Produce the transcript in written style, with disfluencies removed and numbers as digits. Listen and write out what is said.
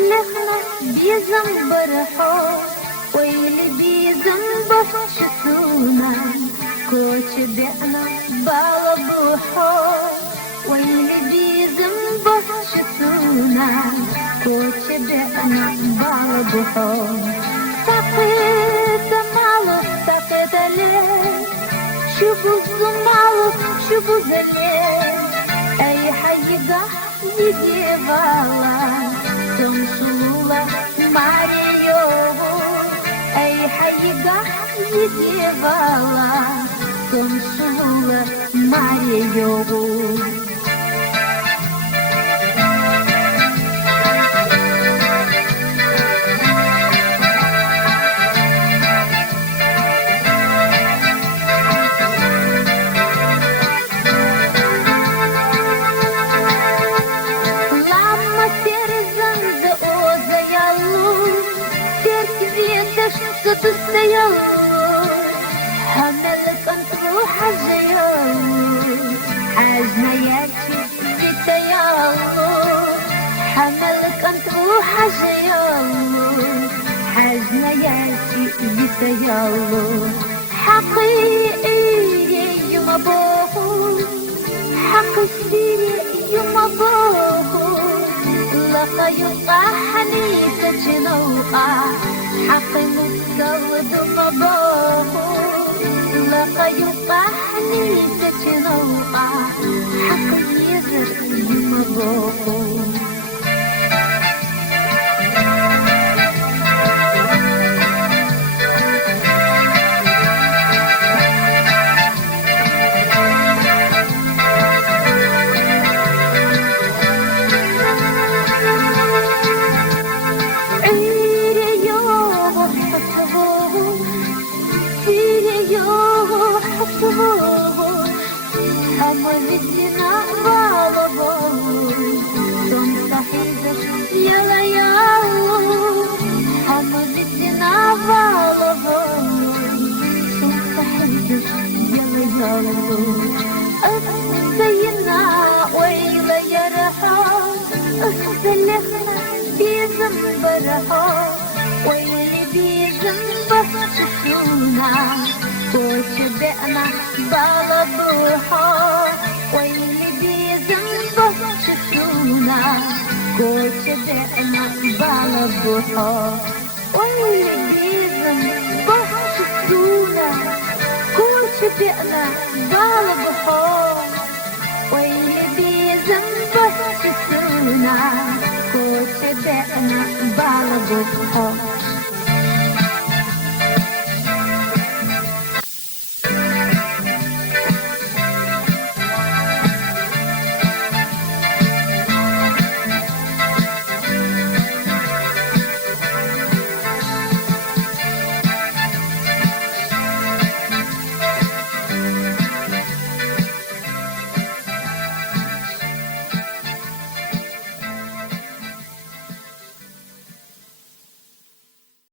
سلخنا بيزنبرحو ويلي بيزنبح شسونا كوش بيعنا بالبوحو ويلي بيزنبح شسونا كوش بيعنا بالبوحو سقيت مالو سقيت ليه شوفوا الزمالو شوفوا زليه أي حيقة يجي بالا تمشولا ماريو أي حيقة يجي بالا تمشولا ماريو تستيو حملك انت روح الزيو حزنا ياكي بيتيو حملك انت روح الزيو حزنا ياكي بيتيو حقيقي يوم ابوه حق السيري يوم ابوه لقى يطاحني تجنوقع حق مستود قضاه لقى يطاحني تجنوقع حق يزر يمضاه حملتنا بالبوه تمسحيزش يلا يالو حملتنا بالبوه تمسحيزش يلا يالو أسدينا ويلا يرحو أسدلخنا بيزنبرحو ويلي بيزنبح شسونا كوش بيعنا بالبوحو ويلي بيزنبح شسونا كوش بيعنا بالبوحو ويلي بيزنبح شسونا كوش بيعنا بالبوحو ويلي بيزنبح شسونا كوش بيعنا بالبوحو